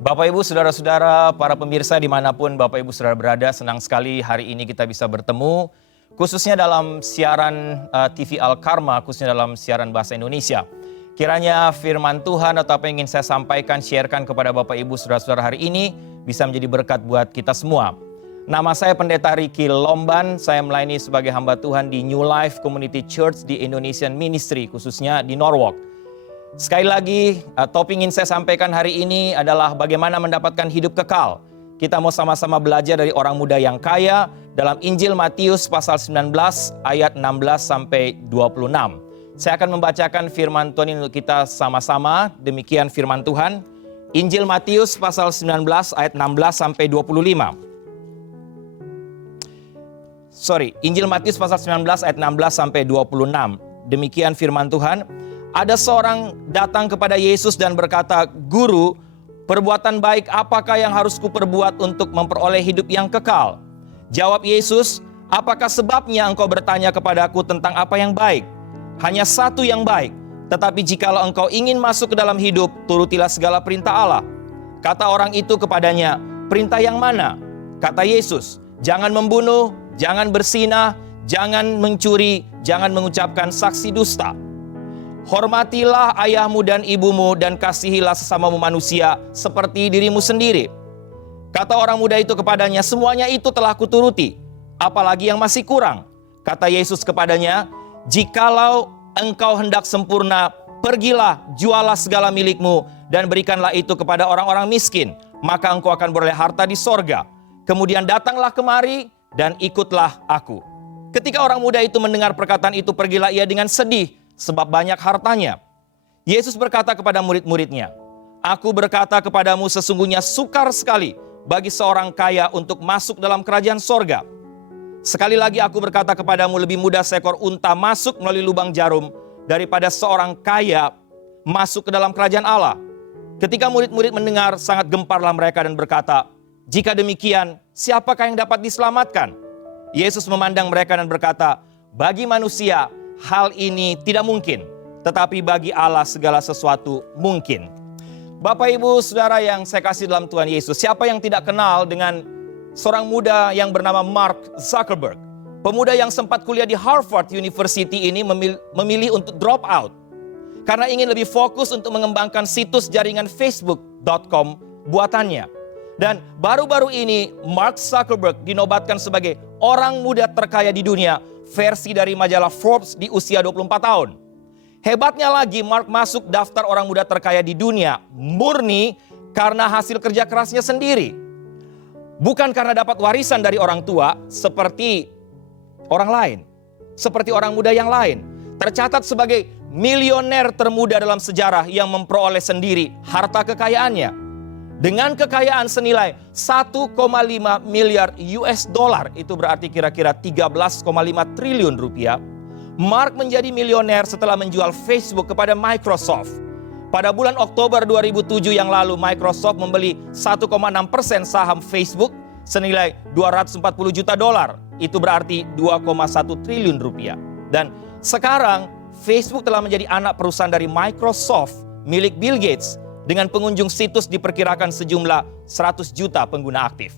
Bapak Ibu, Saudara-saudara, para pemirsa dimanapun Bapak Ibu Saudara berada, senang sekali hari ini kita bisa bertemu, khususnya dalam siaran TV Al-Karma, khususnya dalam siaran bahasa Indonesia. Kiranya firman Tuhan atau apa yang ingin saya sampaikan, sharekan kepada Bapak Ibu Saudara-saudara hari ini, bisa menjadi berkat buat kita semua. Nama saya Pendeta Ricky Lomban, saya melayani sebagai hamba Tuhan di New Life Community Church di Indonesian Ministry, khususnya di Norwalk. Sekali lagi, topik ingin saya sampaikan hari ini adalah bagaimana mendapatkan hidup kekal. Kita mau sama-sama belajar dari orang muda yang kaya dalam Injil Matius pasal 19 ayat 16 sampai 26. Saya akan membacakan firman Tuhan untuk kita sama-sama. Demikian firman Tuhan. Injil Matius pasal 19 ayat 16 sampai 25. Injil Matius pasal 19 ayat 16 sampai 26. Demikian firman Tuhan. Ada seorang datang kepada Yesus dan berkata, "Guru, perbuatan baik apakah yang harus kuperbuat untuk memperoleh hidup yang kekal?" Jawab Yesus, "Apakah sebabnya engkau bertanya kepadaku tentang apa yang baik? Hanya satu yang baik. Tetapi jikalau engkau ingin masuk ke dalam hidup, turutilah segala perintah Allah." Kata orang itu kepadanya, "Perintah yang mana?" Kata Yesus, "Jangan membunuh, jangan berzinah, jangan mencuri, jangan mengucapkan saksi dusta. Hormatilah ayahmu dan ibumu dan kasihilah sesamamu manusia seperti dirimu sendiri." Kata orang muda itu kepadanya, "Semuanya itu telah kuturuti. Apalagi yang masih kurang?" Kata Yesus kepadanya, "Jikalau engkau hendak sempurna, pergilah, jualah segala milikmu dan berikanlah itu kepada orang-orang miskin, maka engkau akan beroleh harta di sorga. Kemudian datanglah kemari dan ikutlah aku." Ketika orang muda itu mendengar perkataan itu, pergilah ia dengan sedih, sebab banyak hartanya. Yesus berkata kepada murid-muridnya, "Aku berkata kepadamu, sesungguhnya sukar sekali bagi seorang kaya untuk masuk dalam kerajaan sorga. Sekali lagi aku berkata kepadamu, lebih mudah seekor unta masuk melalui lubang jarum daripada seorang kaya masuk ke dalam kerajaan Allah." Ketika murid-murid mendengar, sangat gemparlah mereka dan berkata, "Jika demikian, siapakah yang dapat diselamatkan?" Yesus memandang mereka dan berkata, "Bagi manusia, hal ini tidak mungkin, tetapi bagi Allah segala sesuatu mungkin." Bapak, Ibu, Saudara yang saya kasih dalam Tuhan Yesus, siapa yang tidak kenal dengan seorang muda yang bernama Mark Zuckerberg? Pemuda yang sempat kuliah di Harvard University ini memilih untuk drop out karena ingin lebih fokus untuk mengembangkan situs jaringan Facebook.com buatannya. Dan baru-baru ini Mark Zuckerberg dinobatkan sebagai orang muda terkaya di dunia versi dari majalah Forbes di usia 24 tahun. Hebatnya lagi, Mark masuk daftar orang muda terkaya di dunia murni karena hasil kerja kerasnya sendiri. Bukan karena dapat warisan dari orang tua seperti orang lain, seperti orang muda yang lain. Tercatat sebagai milioner termuda dalam sejarah yang memperoleh sendiri harta kekayaannya. Dengan kekayaan senilai 1,5 miliar US dollar, itu berarti kira-kira 13,5 triliun rupiah, Mark menjadi milioner setelah menjual Facebook kepada Microsoft. Pada bulan Oktober 2007 yang lalu, Microsoft membeli 1,6% saham Facebook senilai 240 juta dolar. Itu berarti 2,1 triliun rupiah. Dan sekarang Facebook telah menjadi anak perusahaan dari Microsoft milik Bill Gates, dengan pengunjung situs diperkirakan sejumlah 100 juta pengguna aktif.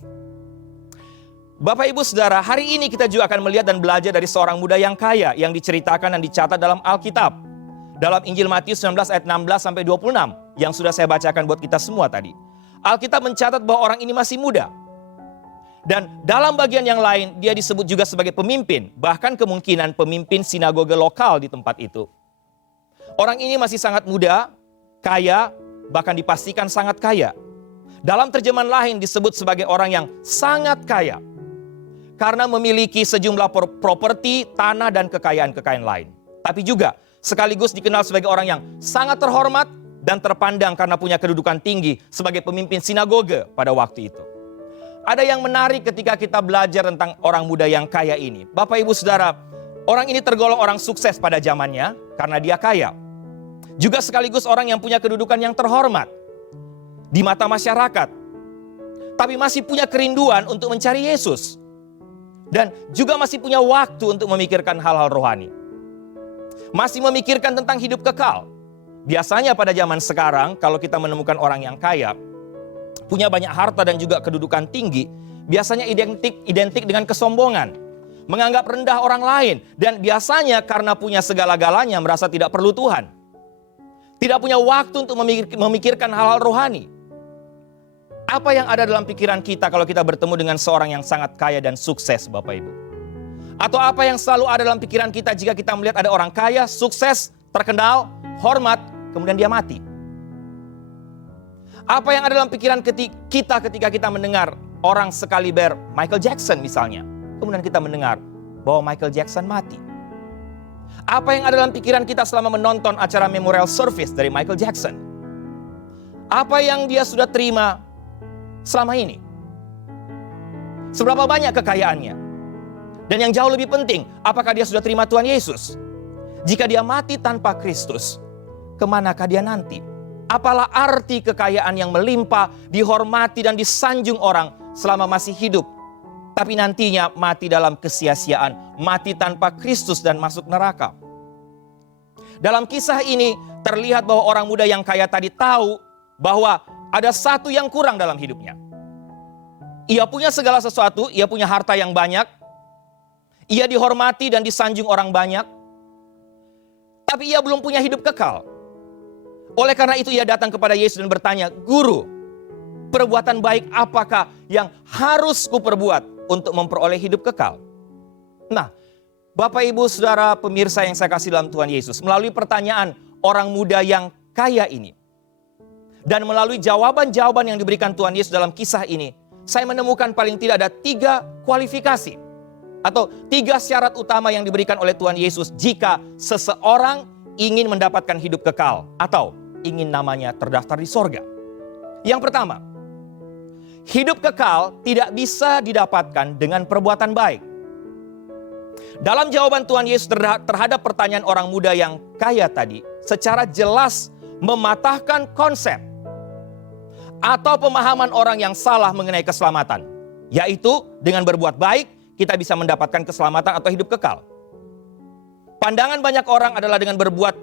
Bapak, Ibu, Saudara, hari ini kita juga akan melihat dan belajar dari seorang muda yang kaya yang diceritakan dan dicatat dalam Alkitab. Dalam Injil Matius 19 ayat 16 sampai 26 yang sudah saya bacakan buat kita semua tadi. Alkitab mencatat bahwa orang ini masih muda. Dan dalam bagian yang lain dia disebut juga sebagai pemimpin, bahkan kemungkinan pemimpin sinagoge lokal di tempat itu. Orang ini masih sangat muda, kaya, bahkan dipastikan sangat kaya. Dalam terjemahan lain disebut sebagai orang yang sangat kaya karena memiliki sejumlah properti, tanah, dan kekayaan-kekayaan lain. Tapi juga sekaligus dikenal sebagai orang yang sangat terhormat dan terpandang karena punya kedudukan tinggi sebagai pemimpin sinagoge pada waktu itu. Ada yang menarik ketika kita belajar tentang orang muda yang kaya ini. Bapak, Ibu, Saudara, orang ini tergolong orang sukses pada zamannya karena dia kaya. Juga sekaligus orang yang punya kedudukan yang terhormat di mata masyarakat. Tapi masih punya kerinduan untuk mencari Yesus. Dan juga masih punya waktu untuk memikirkan hal-hal rohani. Masih memikirkan tentang hidup kekal. Biasanya pada zaman sekarang, kalau kita menemukan orang yang kaya, punya banyak harta dan juga kedudukan tinggi, biasanya identik dengan kesombongan, menganggap rendah orang lain, dan biasanya karena punya segala-galanya merasa tidak perlu Tuhan. Tidak punya waktu untuk memikirkan hal-hal rohani. Apa yang ada dalam pikiran kita kalau kita bertemu dengan seorang yang sangat kaya dan sukses, Bapak Ibu? Atau apa yang selalu ada dalam pikiran kita jika kita melihat ada orang kaya, sukses, terkenal, hormat, kemudian dia mati? Apa yang ada dalam pikiran kita ketika kita mendengar orang sekaliber Michael Jackson misalnya, kemudian kita mendengar bahwa Michael Jackson mati? Apa yang ada dalam pikiran kita selama menonton acara memorial service dari Michael Jackson? Apa yang dia sudah terima selama ini? Seberapa banyak kekayaannya? Dan yang jauh lebih penting, apakah dia sudah terima Tuhan Yesus? Jika dia mati tanpa Kristus, kemanakah dia nanti? Apalah arti kekayaan yang melimpah, dihormati dan disanjung orang selama masih hidup, tapi nantinya mati dalam kesia-siaan, mati tanpa Kristus dan masuk neraka? Dalam kisah ini terlihat bahwa orang muda yang kaya tadi tahu bahwa ada satu yang kurang dalam hidupnya. Ia punya segala sesuatu, ia punya harta yang banyak, ia dihormati dan disanjung orang banyak, tapi ia belum punya hidup kekal. Oleh karena itu ia datang kepada Yesus dan bertanya, "Guru, perbuatan baik apakah yang harus kuperbuat untuk memperoleh hidup kekal?" Nah, Bapak Ibu Saudara pemirsa yang saya kasih dalam Tuhan Yesus, melalui pertanyaan orang muda yang kaya ini, dan melalui jawaban-jawaban yang diberikan Tuhan Yesus dalam kisah ini, saya menemukan paling tidak ada 3 kualifikasi atau 3 syarat utama yang diberikan oleh Tuhan Yesus jika seseorang ingin mendapatkan hidup kekal atau ingin namanya terdaftar di sorga. Yang pertama, hidup kekal tidak bisa didapatkan dengan perbuatan baik. Dalam jawaban Tuhan Yesus terhadap pertanyaan orang muda yang kaya tadi, secara jelas mematahkan konsep atau pemahaman orang yang salah mengenai keselamatan, yaitu dengan berbuat baik kita bisa mendapatkan keselamatan atau hidup kekal. Pandangan banyak orang adalah dengan berbuat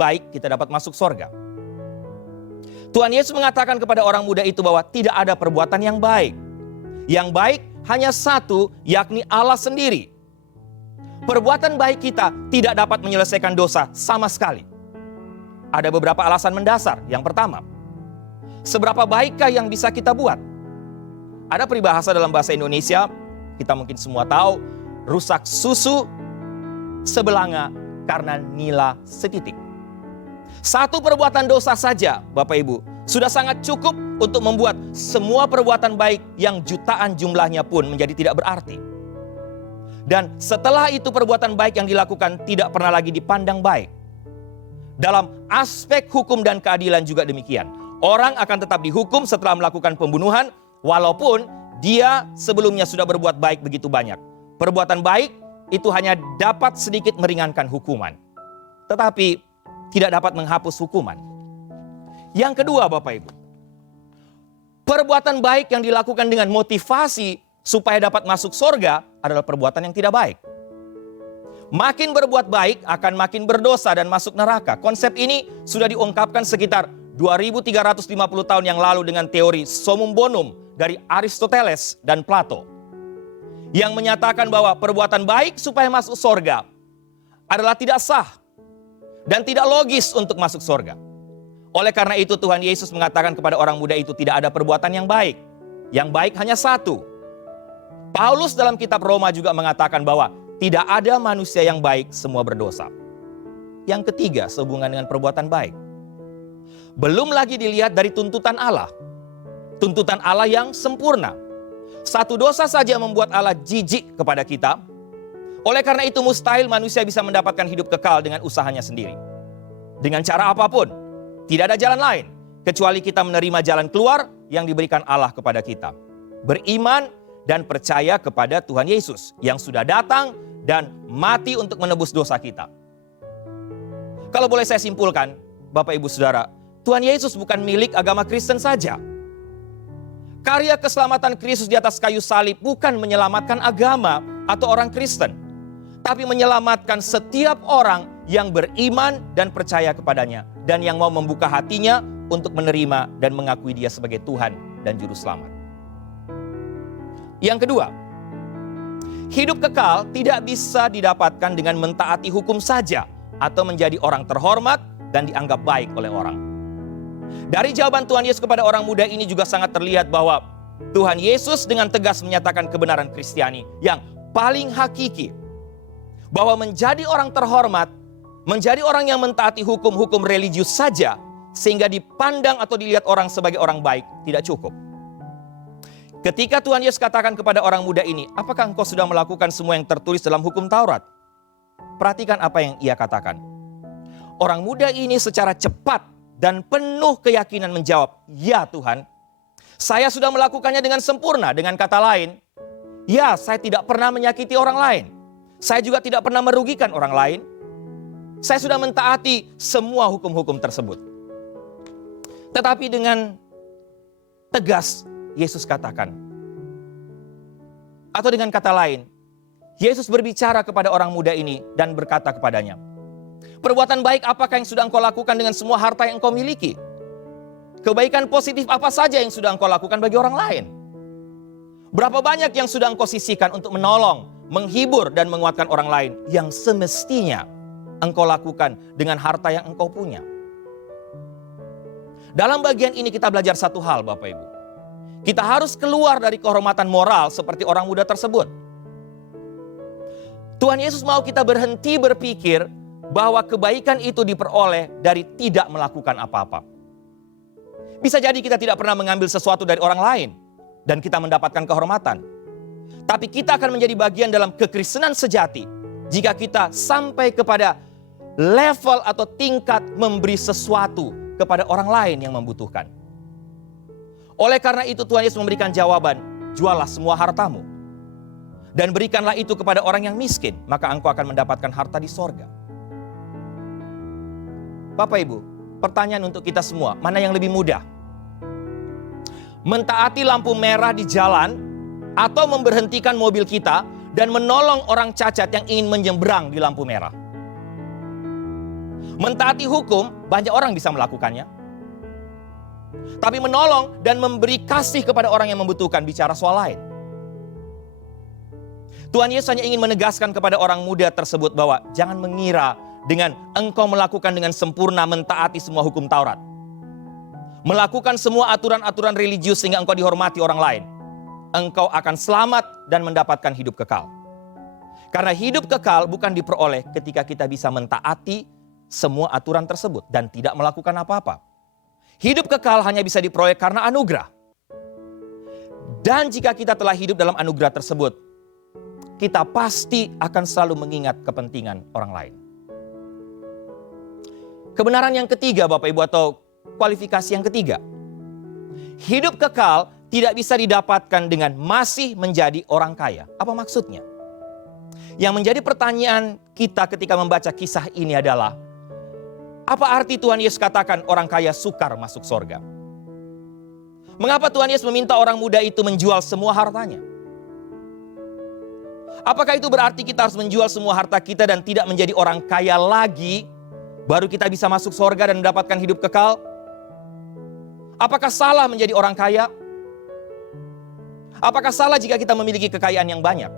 baik kita dapat masuk sorga. Tuhan Yesus mengatakan kepada orang muda itu bahwa tidak ada perbuatan yang baik. Yang baik hanya satu, yakni Allah sendiri. Perbuatan baik kita tidak dapat menyelesaikan dosa sama sekali. Ada beberapa alasan mendasar. Yang pertama, seberapa baikkah yang bisa kita buat? Ada peribahasa dalam bahasa Indonesia, kita mungkin semua tahu, rusak susu sebelanga karena nila setitik. Satu perbuatan dosa saja, Bapak Ibu, sudah sangat cukup untuk membuat semua perbuatan baik yang jutaan jumlahnya pun menjadi tidak berarti. Dan setelah itu perbuatan baik yang dilakukan tidak pernah lagi dipandang baik. Dalam aspek hukum dan keadilan juga demikian. Orang akan tetap dihukum setelah melakukan pembunuhan, walaupun dia sebelumnya sudah berbuat baik begitu banyak. Perbuatan baik itu hanya dapat sedikit meringankan hukuman, tetapi tidak dapat menghapus hukuman. Yang kedua, Bapak Ibu, perbuatan baik yang dilakukan dengan motivasi supaya dapat masuk surga adalah perbuatan yang tidak baik. Makin berbuat baik akan makin berdosa dan masuk neraka. Konsep ini sudah diungkapkan sekitar 2350 tahun yang lalu dengan teori summum bonum dari Aristoteles dan Plato, yang menyatakan bahwa perbuatan baik supaya masuk surga adalah tidak sah dan tidak logis untuk masuk surga. Oleh karena itu Tuhan Yesus mengatakan kepada orang muda itu tidak ada perbuatan yang baik. Yang baik hanya satu. Paulus dalam kitab Roma juga mengatakan bahwa tidak ada manusia yang baik, semua berdosa. Yang ketiga, sehubungan dengan perbuatan baik, belum lagi dilihat dari tuntutan Allah. Tuntutan Allah yang sempurna. Satu dosa saja membuat Allah jijik kepada kita. Oleh karena itu mustahil manusia bisa mendapatkan hidup kekal dengan usahanya sendiri. Dengan cara apapun, tidak ada jalan lain kecuali kita menerima jalan keluar yang diberikan Allah kepada kita. Beriman dan percaya kepada Tuhan Yesus yang sudah datang dan mati untuk menebus dosa kita. Kalau boleh saya simpulkan, Bapak Ibu Saudara, Tuhan Yesus bukan milik agama Kristen saja. Karya keselamatan Kristus di atas kayu salib bukan menyelamatkan agama atau orang Kristen, tapi menyelamatkan setiap orang yang beriman dan percaya kepadanya, dan yang mau membuka hatinya untuk menerima dan mengakui Dia sebagai Tuhan dan Juru Selamat. Yang kedua, hidup kekal tidak bisa didapatkan dengan mentaati hukum saja atau menjadi orang terhormat dan dianggap baik oleh orang. Dari jawaban Tuhan Yesus kepada orang muda ini juga sangat terlihat bahwa Tuhan Yesus dengan tegas menyatakan kebenaran Kristiani yang paling hakiki. Bahwa menjadi orang terhormat, menjadi orang yang mentaati hukum-hukum religius saja, sehingga dipandang atau dilihat orang sebagai orang baik, tidak cukup. Ketika Tuhan Yesus katakan kepada orang muda ini, apakah engkau sudah melakukan semua yang tertulis dalam hukum Taurat? Perhatikan apa yang ia katakan. Orang muda ini secara cepat dan penuh keyakinan menjawab, ya Tuhan, saya sudah melakukannya dengan sempurna. Dengan kata lain, ya saya tidak pernah menyakiti orang lain. Saya juga tidak pernah merugikan orang lain. Saya sudah mentaati semua hukum-hukum tersebut. Tetapi dengan tegas Yesus katakan, atau dengan kata lain, Yesus berbicara kepada orang muda ini dan berkata kepadanya, perbuatan baik apakah yang sudah engkau lakukan dengan semua harta yang engkau miliki? Kebaikan positif apa saja yang sudah engkau lakukan bagi orang lain? Berapa banyak yang sudah engkau sisihkan untuk menolong, menghibur dan menguatkan orang lain yang semestinya engkau lakukan dengan harta yang engkau punya? Dalam bagian ini kita belajar satu hal, Bapak Ibu. Kita harus keluar dari kehormatan moral seperti orang muda tersebut. Tuhan Yesus mau kita berhenti berpikir bahwa kebaikan itu diperoleh dari tidak melakukan apa-apa. Bisa jadi kita tidak pernah mengambil sesuatu dari orang lain dan kita mendapatkan kehormatan. Tapi kita akan menjadi bagian dalam kekristenan sejati jika kita sampai kepada level atau tingkat memberi sesuatu kepada orang lain yang membutuhkan. Oleh karena itu Tuhan Yesus memberikan jawaban, jualah semua hartamu dan berikanlah itu kepada orang yang miskin, maka engkau akan mendapatkan harta di sorga. Bapak Ibu, pertanyaan untuk kita semua, mana yang lebih mudah? Mentaati lampu merah di jalan atau memberhentikan mobil kita dan menolong orang cacat yang ingin menyeberang di lampu merah? Mentaati hukum, banyak orang bisa melakukannya. Tapi menolong dan memberi kasih kepada orang yang membutuhkan, bicara soal lain. Tuhan Yesus hanya ingin menegaskan kepada orang muda tersebut bahwa jangan mengira dengan engkau melakukan dengan sempurna mentaati semua hukum Taurat. Melakukan semua aturan-aturan religius sehingga engkau dihormati orang lain. Engkau akan selamat dan mendapatkan hidup kekal. Karena hidup kekal bukan diperoleh ketika kita bisa mentaati semua aturan tersebut dan tidak melakukan apa-apa. Hidup kekal hanya bisa diperoleh karena anugerah. Dan jika kita telah hidup dalam anugerah tersebut, kita pasti akan selalu mengingat kepentingan orang lain. Kebenaran yang ketiga, Bapak Ibu, atau kualifikasi yang ketiga. Hidup kekal tidak bisa didapatkan dengan masih menjadi orang kaya. Apa maksudnya? Yang menjadi pertanyaan kita ketika membaca kisah ini adalah, apa arti Tuhan Yesus katakan orang kaya sukar masuk sorga? Mengapa Tuhan Yesus meminta orang muda itu menjual semua hartanya? Apakah itu berarti kita harus menjual semua harta kita dan tidak menjadi orang kaya lagi, baru kita bisa masuk sorga dan mendapatkan hidup kekal? Apakah salah menjadi orang kaya? Apakah salah jika kita memiliki kekayaan yang banyak?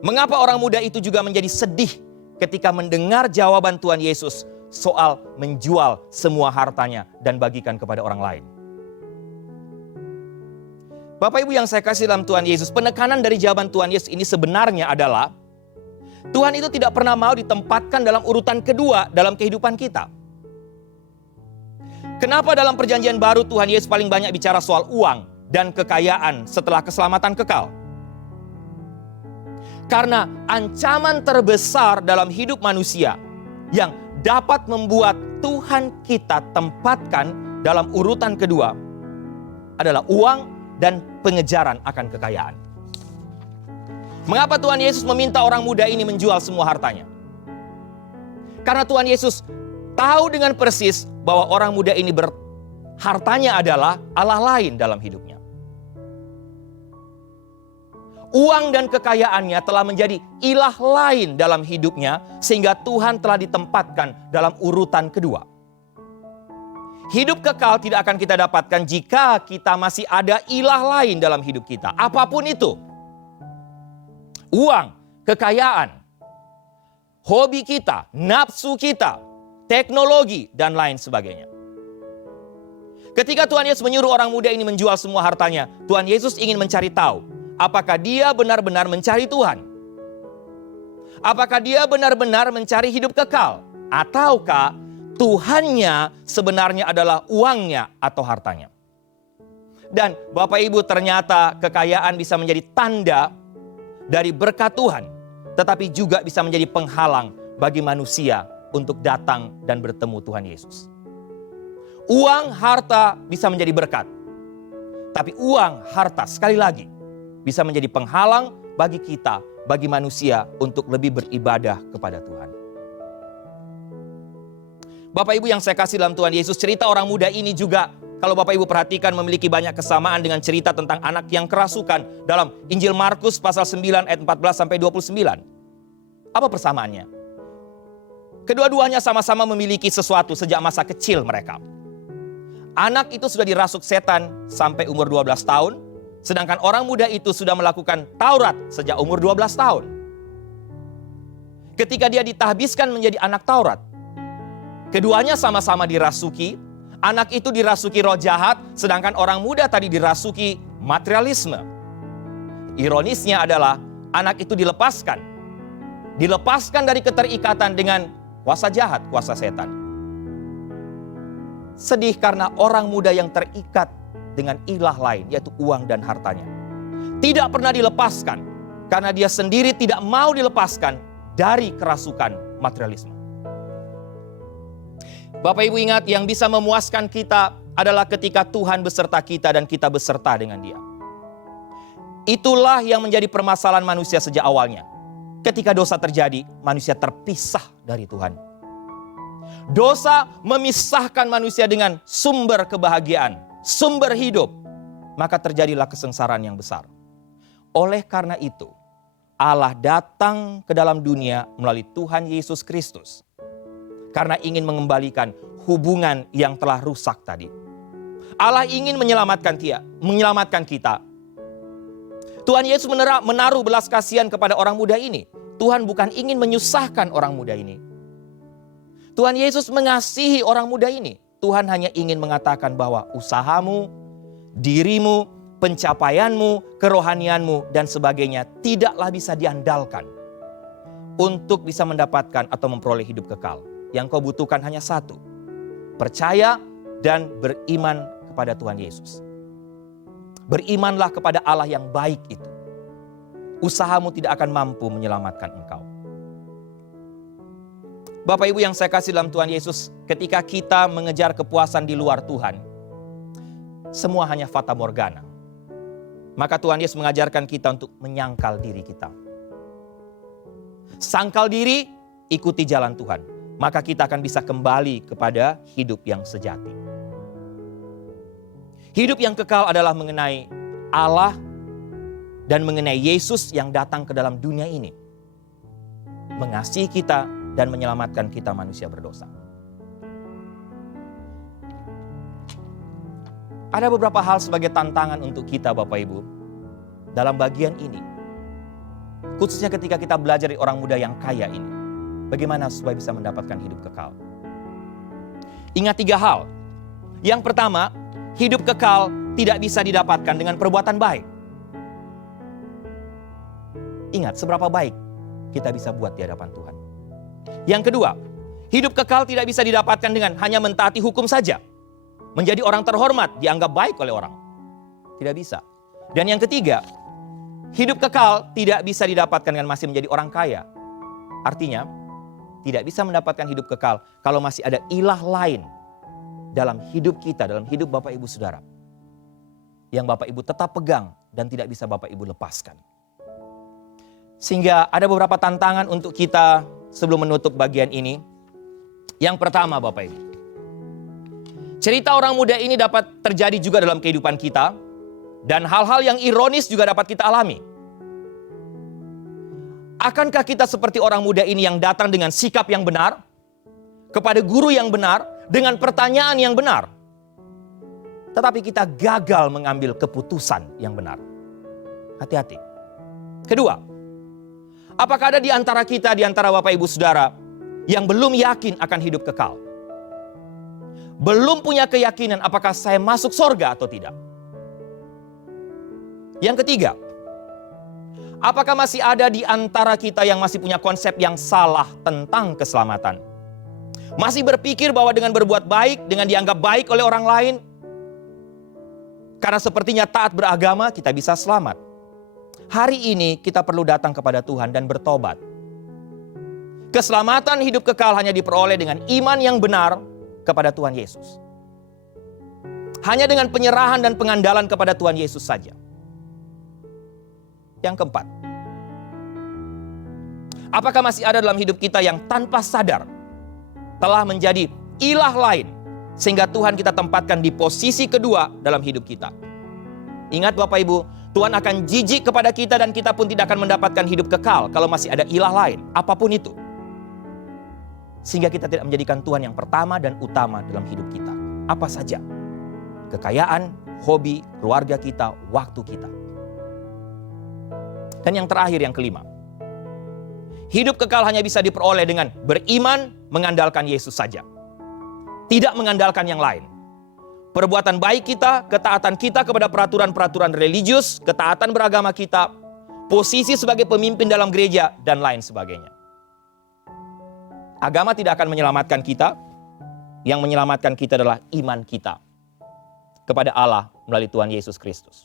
Mengapa orang muda itu juga menjadi sedih ketika mendengar jawaban Tuhan Yesus soal menjual semua hartanya dan bagikan kepada orang lain? Bapak Ibu yang saya kasih dalam Tuhan Yesus, penekanan dari jawaban Tuhan Yesus ini sebenarnya adalah Tuhan itu tidak pernah mau ditempatkan dalam urutan kedua dalam kehidupan kita. Kenapa dalam perjanjian baru Tuhan Yesus paling banyak bicara soal uang dan kekayaan setelah keselamatan kekal? Karena ancaman terbesar dalam hidup manusia yang dapat membuat Tuhan kita tempatkan dalam urutan kedua adalah uang dan pengejaran akan kekayaan. Mengapa Tuhan Yesus meminta orang muda ini menjual semua hartanya? Karena Tuhan Yesus tahu dengan persis bahwa orang muda ini hartanya adalah Allah lain dalam hidupnya. Uang dan kekayaannya telah menjadi ilah lain dalam hidupnya sehingga Tuhan telah ditempatkan dalam urutan kedua. Hidup kekal tidak akan kita dapatkan jika kita masih ada ilah lain dalam hidup kita. Apapun itu. Uang, kekayaan, hobi kita, nafsu kita, teknologi, dan lain sebagainya. Ketika Tuhan Yesus menyuruh orang muda ini menjual semua hartanya, Tuhan Yesus ingin mencari tahu, apakah dia benar-benar mencari Tuhan? Apakah dia benar-benar mencari hidup kekal? Ataukah Tuhannya sebenarnya adalah uangnya atau hartanya? Dan Bapak Ibu, ternyata kekayaan bisa menjadi tanda dari berkat Tuhan, tetapi juga bisa menjadi penghalang bagi manusia untuk datang dan bertemu Tuhan Yesus. Uang, harta bisa menjadi berkat. Tapi uang, harta sekali lagi bisa menjadi penghalang bagi kita, bagi manusia untuk lebih beribadah kepada Tuhan. Bapak Ibu yang saya kasih dalam Tuhan Yesus, cerita orang muda ini juga kalau Bapak Ibu perhatikan memiliki banyak kesamaan dengan cerita tentang anak yang kerasukan dalam Injil Markus pasal 9 ayat 14 sampai 29. Apa persamaannya? Kedua-duanya sama-sama memiliki sesuatu sejak masa kecil mereka. Anak itu sudah dirasuk setan sampai umur 12 tahun, sedangkan orang muda itu sudah melakukan Taurat sejak umur 12 tahun. Ketika dia ditahbiskan menjadi anak Taurat, keduanya sama-sama dirasuki. Anak itu dirasuki roh jahat, sedangkan orang muda tadi dirasuki materialisme. Ironisnya adalah anak itu dilepaskan. Dilepaskan dari keterikatan dengan kuasa jahat, kuasa setan. Sedih karena orang muda yang terikat dengan ilah lain, yaitu uang dan hartanya. Tidak pernah dilepaskan, karena dia sendiri tidak mau dilepaskan dari kerasukan materialisme. Bapak Ibu ingat, yang bisa memuaskan kita adalah ketika Tuhan beserta kita dan kita beserta dengan Dia. Itulah yang menjadi permasalahan manusia sejak awalnya. Ketika dosa terjadi, manusia terpisah dari Tuhan. Dosa memisahkan manusia dengan sumber kebahagiaan, sumber hidup. Maka terjadilah kesengsaraan yang besar. Oleh karena itu, Allah datang ke dalam dunia melalui Tuhan Yesus Kristus. Karena ingin mengembalikan hubungan yang telah rusak tadi. Allah ingin menyelamatkan kita. Tuhan Yesus menaruh belas kasihan kepada orang muda ini. Tuhan bukan ingin menyusahkan orang muda ini. Tuhan Yesus mengasihi orang muda ini. Tuhan hanya ingin mengatakan bahwa usahamu, dirimu, pencapaianmu, kerohanianmu, dan sebagainya tidaklah bisa diandalkan untuk bisa mendapatkan atau memperoleh hidup kekal. Yang kau butuhkan hanya satu, percaya dan beriman kepada Tuhan Yesus. Berimanlah kepada Allah yang baik itu. Usahamu tidak akan mampu menyelamatkan engkau. Bapak Ibu yang saya kasih dalam Tuhan Yesus, ketika kita mengejar kepuasan di luar Tuhan, semua hanya fata morgana. Maka Tuhan Yesus mengajarkan kita untuk menyangkal diri kita. Sangkal diri, ikuti jalan Tuhan. Maka kita akan bisa kembali kepada hidup yang sejati. Hidup yang kekal adalah mengenai Allah dan mengenai Yesus yang datang ke dalam dunia ini. Mengasihi kita dan menyelamatkan kita manusia berdosa. Ada beberapa hal sebagai tantangan untuk kita Bapak Ibu dalam bagian ini. Khususnya ketika kita belajar dari orang muda yang kaya ini. Bagaimana supaya bisa mendapatkan hidup kekal? Ingat 3 hal. Yang pertama, hidup kekal tidak bisa didapatkan dengan perbuatan baik. Ingat, seberapa baik kita bisa buat di hadapan Tuhan. Yang kedua, hidup kekal tidak bisa didapatkan dengan hanya mentaati hukum saja. Menjadi orang terhormat, dianggap baik oleh orang. Tidak bisa. Dan yang ketiga, hidup kekal tidak bisa didapatkan dengan masih menjadi orang kaya. Artinya, tidak bisa mendapatkan hidup kekal kalau masih ada ilah lain dalam hidup kita, dalam hidup Bapak Ibu Saudara. Yang Bapak Ibu tetap pegang dan tidak bisa Bapak Ibu lepaskan. Sehingga ada beberapa tantangan untuk kita sebelum menutup bagian ini. Yang pertama Bapak Ibu, cerita orang muda ini dapat terjadi juga dalam kehidupan kita. Dan hal-hal yang ironis juga dapat kita alami. Akankah kita seperti orang muda ini yang datang dengan sikap yang benar, kepada guru yang benar, dengan pertanyaan yang benar, tetapi kita gagal mengambil keputusan yang benar. Hati-hati. Kedua, apakah ada di antara kita, di antara Bapak Ibu Saudara, yang belum yakin akan hidup kekal? Belum punya keyakinan apakah saya masuk sorga atau tidak? Yang ketiga, apakah masih ada di antara kita yang masih punya konsep yang salah tentang keselamatan? Masih berpikir bahwa dengan berbuat baik, dengan dianggap baik oleh orang lain, karena sepertinya taat beragama, kita bisa selamat. Hari ini kita perlu datang kepada Tuhan dan bertobat. Keselamatan hidup kekal hanya diperoleh dengan iman yang benar kepada Tuhan Yesus. Hanya dengan penyerahan dan pengandalan kepada Tuhan Yesus saja. Yang keempat, apakah masih ada dalam hidup kita yang tanpa sadar telah menjadi ilah lain, sehingga Tuhan kita tempatkan di posisi kedua dalam hidup kita? Ingat Bapak Ibu, Tuhan akan jijik kepada kita dan kita pun tidak akan mendapatkan hidup kekal kalau masih ada ilah lain, apapun itu. Sehingga kita tidak menjadikan Tuhan yang pertama dan utama dalam hidup kita. Apa saja? Kekayaan, hobi, keluarga kita, waktu kita. Dan yang terakhir, yang kelima. Hidup kekal hanya bisa diperoleh dengan beriman, mengandalkan Yesus saja. Tidak mengandalkan yang lain. Perbuatan baik kita, ketaatan kita kepada peraturan-peraturan religius, ketaatan beragama kita, posisi sebagai pemimpin dalam gereja, dan lain sebagainya. Agama tidak akan menyelamatkan kita. Yang menyelamatkan kita adalah iman kita kepada Allah melalui Tuhan Yesus Kristus.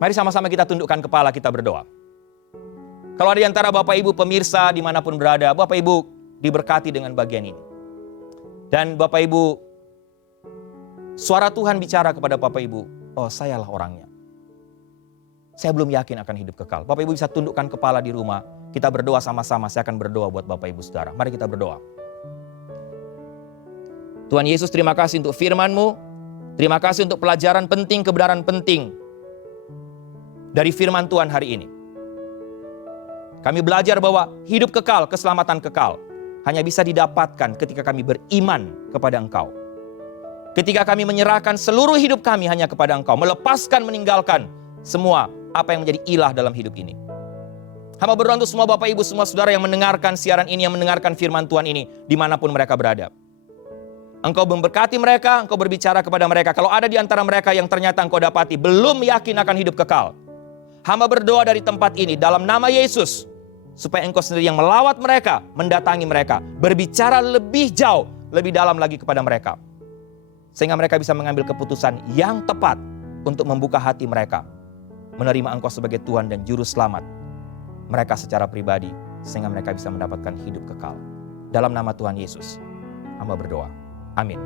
Mari sama-sama kita tundukkan kepala, kita berdoa. Kalau ada di antara Bapak Ibu pemirsa dimanapun berada, Bapak Ibu diberkati dengan bagian ini. Dan Bapak Ibu, suara Tuhan bicara kepada Bapak Ibu, oh sayalah orangnya. Saya belum yakin akan hidup kekal. Bapak Ibu bisa tundukkan kepala di rumah. Kita berdoa sama-sama. Saya akan berdoa buat Bapak Ibu Saudara. Mari kita berdoa. Tuhan Yesus, terima kasih untuk firman-Mu. Terima kasih untuk pelajaran penting, kebenaran penting dari firman Tuhan hari ini. Kami belajar bahwa hidup kekal, keselamatan kekal hanya bisa didapatkan ketika kami beriman kepada Engkau. Ketika kami menyerahkan seluruh hidup kami hanya kepada Engkau. Melepaskan, meninggalkan semua apa yang menjadi ilah dalam hidup ini. Hamba berdoa untuk semua Bapak Ibu, semua saudara yang mendengarkan siaran ini, yang mendengarkan firman Tuhan ini, dimanapun mereka berada. Engkau memberkati mereka, Engkau berbicara kepada mereka. Kalau ada di antara mereka yang ternyata Engkau dapati belum yakin akan hidup kekal, hamba berdoa dari tempat ini dalam nama Yesus, supaya Engkau sendiri yang melawat mereka, mendatangi mereka, berbicara lebih jauh, lebih dalam lagi kepada mereka. Sehingga mereka bisa mengambil keputusan yang tepat untuk membuka hati mereka, menerima Engkau sebagai Tuhan dan Juru Selamat mereka secara pribadi, sehingga mereka bisa mendapatkan hidup kekal. Dalam nama Tuhan Yesus, hamba berdoa. Amin.